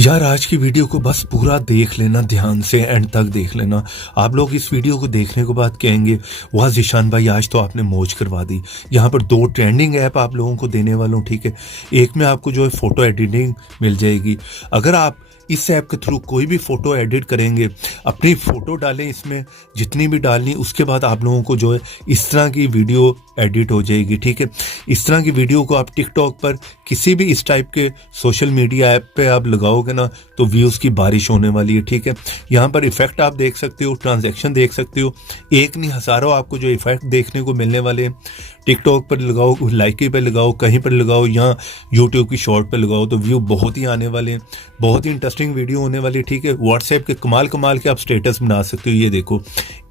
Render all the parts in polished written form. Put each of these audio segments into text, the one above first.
यार आज की वीडियो को बस पूरा देख लेना, ध्यान से एंड तक देख लेना। आप लोग इस वीडियो को देखने के बाद कहेंगे वाह जीशान भाई आज तो आपने मौज करवा दी। यहाँ पर दो ट्रेंडिंग ऐप आप लोगों को देने वाला हूँ, ठीक है। एक में आपको जो है फ़ोटो एडिटिंग मिल जाएगी। अगर आप इस ऐप के थ्रू कोई भी फ़ोटो एडिट करेंगे, अपनी फ़ोटो डालें इसमें जितनी भी डालनी, उसके बाद आप लोगों को जो है इस तरह की वीडियो एडिट हो जाएगी, ठीक है। इस तरह की वीडियो को आप टिकटॉक पर किसी भी इस टाइप के सोशल मीडिया ऐप पे आप लगाओगे ना तो व्यूज़ की बारिश होने वाली है, ठीक है। यहाँ पर इफ़ेक्ट आप देख सकते हो, ट्रांजैक्शन देख सकते हो, एक नहीं हज़ारों आपको जो इफ़ेक्ट देखने को मिलने वाले हैं। टिकटॉक पर लगाओ, लाइकी पे लगाओ, कहीं पर लगाओ, यहाँ यूट्यूब की शॉर्ट पे लगाओ तो व्यू बहुत ही आने वाले हैं। बहुत ही इंटरेस्टिंग वीडियो होने वाली है, ठीक है। व्हाट्सएप के कमाल कमाल के आप स्टेटस बना सकते हो। ये देखो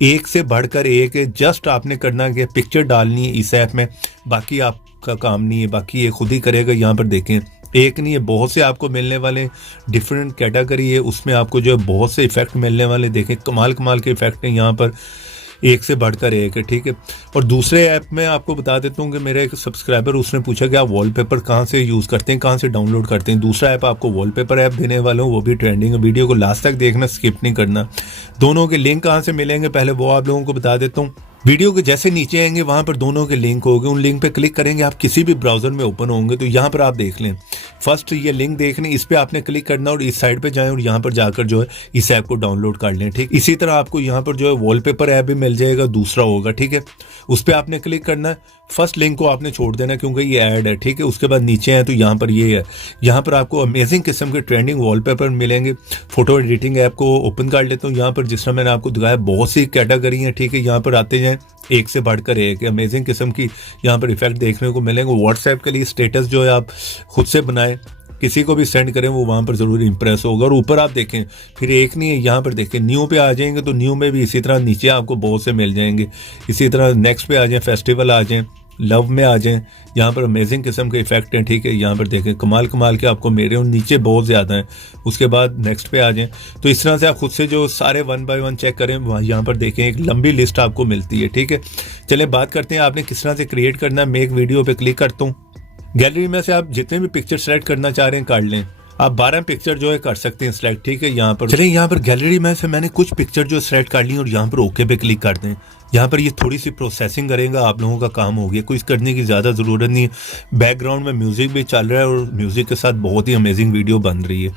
एक से बढ़कर एक है, जस्ट आपने करना क्या, पिक्चर डालनी है इस ऐप में, बाकी आपका काम नहीं है, बाकी ये खुद ही करेगा। यहाँ पर देखें एक नहीं है, बहुत से आपको मिलने वाले डिफरेंट कैटेगरी है, उसमें आपको जो है बहुत से इफेक्ट मिलने वाले। देखें कमाल कमाल के इफेक्ट हैं यहाँ पर, एक से बढ़कर एक है, ठीक है। और दूसरे ऐप में आपको बता देता हूँ कि मेरा एक सब्सक्राइबर, उसने पूछा कि आप वॉलपेपर कहाँ से यूज़ करते हैं, कहाँ से डाउनलोड करते हैं। दूसरा ऐप आपको वॉलपेपर ऐप देने वाला हूँ, वो भी ट्रेंडिंग है। वीडियो को लास्ट तक देखना, स्किप नहीं करना। दोनों के लिंक कहाँ से मिलेंगे पहले वो आप लोगों को बता देता हूँ। वीडियो के जैसे नीचे आएंगे वहां पर दोनों के लिंक होंगे, उन लिंक पे क्लिक करेंगे, आप किसी भी ब्राउजर में ओपन होंगे तो यहाँ पर आप देख लें। फर्स्ट ये लिंक देखने, इस पे आपने क्लिक करना और इस साइड पे जाएं और यहाँ पर जाकर जो है इस ऐप को डाउनलोड कर लें, ठीक। इसी तरह आपको यहाँ पर जो है वॉलपेपर ऐप भी मिल जाएगा, दूसरा होगा, ठीक है। उस पर आपने क्लिक करना है, फर्स्ट लिंक को आपने छोड़ देना क्योंकि ये ऐड है, ठीक है। उसके बाद नीचे है तो यहाँ पर ये है, यहाँ पर आपको अमेजिंग किस्म के ट्रेंडिंग वॉलपेपर मिलेंगे। फोटो एडिटिंग ऐप को ओपन कर लेता हूँ। यहाँ पर जिस तरह मैंने आपको दिखाया बहुत सी कैटेगरी है, ठीक है। यहाँ पर आते जाएं, एक से बढ़कर एक अमेजिंग किस्म की यहाँ पर इफेक्ट देखने को मिलेंगे। व्हाट्सएप के लिए स्टेटस जो है आप खुद से बनाएं, किसी को भी सेंड करें, वो वहाँ पर ज़रूर इंप्रेस होगा। और ऊपर आप देखें फिर एक नहीं है, यहाँ पर देखें न्यू पे आ जाएंगे तो न्यू में भी इसी तरह नीचे आपको बहुत से मिल जाएंगे। इसी तरह नेक्स्ट पे आ जाएं, फेस्टिवल आ जाएं, लव में आ जाएं, यहाँ पर अमेजिंग किस्म के इफेक्ट हैं, ठीक है। यहाँ पर देखें कमाल कमाल के आपको मेरे और नीचे बहुत ज़्यादा हैं। उसके बाद नेक्स्ट पे आ जाएं तो इस तरह से आप खुद से जो सारे वन बाय वन चेक करें, वहाँ यहाँ पर देखें एक लंबी लिस्ट आपको मिलती है, ठीक है। चलिए बात करते हैं आपने किस तरह से क्रिएट करना है। मैं एक वीडियो पे क्लिक करता हूँ, गैलरी में से आप जितने भी पिक्चर सेलेक्ट करना चाह रहे हैं कर लें। आप 12 पिक्चर जो है कर सकते हैं सिलेक्ट, ठीक है। यहाँ पर चलिए यहाँ पर गैलरी में से मैंने कुछ पिक्चर जो सेलेक्ट कर ली और यहाँ पर ओके पे क्लिक कर दें। यहाँ पर ये थोड़ी सी प्रोसेसिंग करेगा, आप लोगों का काम हो गया, कुछ करने की ज़्यादा ज़रूरत नहीं है। बैकग्राउंड में म्यूज़िक भी चल रहा है और म्यूज़िक के साथ बहुत ही अमेजिंग वीडियो बन रही है।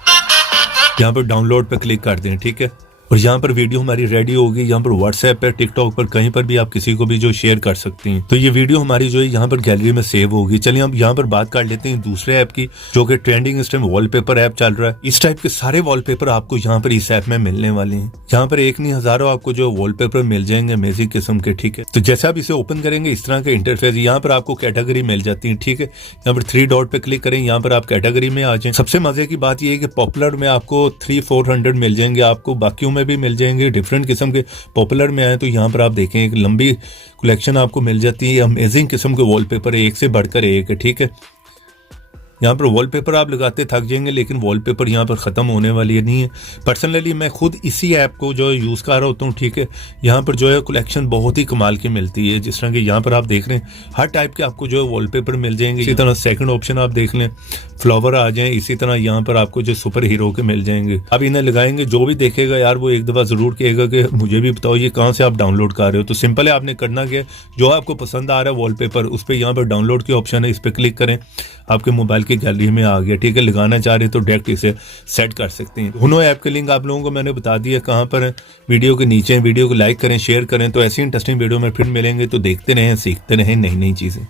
यहाँ पर डाउनलोड पे क्लिक कर दें, ठीक है। और यहाँ पर वीडियो हमारी रेडी होगी। यहाँ पर व्हाट्सएप पर, टिकटॉक पर, कहीं पर भी आप किसी को भी जो शेयर कर सकती हैं। तो ये वीडियो हमारी जो है यहाँ पर गैलरी में सेव होगी। चलिए हम यहाँ पर बात कर लेते हैं दूसरे ऐप की, जो कि ट्रेंडिंग इस टाइम वॉलपेपर ऐप चल रहा है। इस टाइप के सारे वॉलपेपर आपको यहाँ पर इस ऐप में मिलने वाले हैं। यहाँ पर एक नहीं हज़ारों आपको जो वॉलपेपर मिल जाएंगे अमेजिंग किस्म के, ठीक है। तो जैसे आप इसे ओपन करेंगे इस तरह का इंटरफेस, यहाँ पर आपको कैटेगरी मिल जाती है, ठीक है। यहाँ पर 3 डॉट पे क्लिक करें, यहाँ पर आप कैटेगरी में आ जाएं। सबसे मजे की बात यह है कि पॉपुलर में आपको 300-400 मिल जाएंगे, आपको बाकियों में भी मिल जाएंगे। डिफरेंट किस्म के पॉपुलर में आए तो यहाँ पर आप देखें एक लंबी कलेक्शन आपको मिल जाती है। अमेजिंग किस्म के वॉलपेपर है, एक से बढ़कर एक है, ठीक है। यहाँ पर वॉलपेपर आप लगाते थक जाएंगे, लेकिन वॉलपेपर यहाँ पर ख़त्म होने वाली नहीं है। पर्सनली मैं खुद इसी ऐप को जो यूज़ कर रहा होता हूँ, ठीक है। यहाँ पर जो है कलेक्शन बहुत ही कमाल की मिलती है, जिस तरह के यहाँ पर आप देख रहे हैं हर टाइप के आपको जो है वॉलपेपर मिल जाएंगे। इसी तरह सेकंड ऑप्शन आप देख लें, फ्लावर आ जाएं। इसी तरह यहाँ पर आपको जो सुपर हीरो के मिल जाएंगे। अब इन्हें लगाएंगे, जो भी देखेगा यार वो एक दफ़ा ज़रूर कहेगा कि मुझे भी बताओ ये कहाँ से आप डाउनलोड कर रहे हो। तो सिंपल है, आपने करना क्या, जो आपको पसंद आ रहा है वॉलपेपर, उस पर यहाँ पर डाउनलोड की ऑप्शन है, इस पर क्लिक करें, आपके मोबाइल की गैलरी में आ गया, ठीक है। लगाना चाह रहे तो डायरेक्ट इसे सेट कर सकते हैं। दोनों ऐप के लिंक आप लोगों को मैंने बता दिया कहाँ पर है, वीडियो के नीचे। वीडियो को लाइक करें, शेयर करें। तो ऐसी इंटरेस्टिंग वीडियो में फिर मिलेंगे, तो देखते रहें, सीखते रहें नई नई चीज़ें।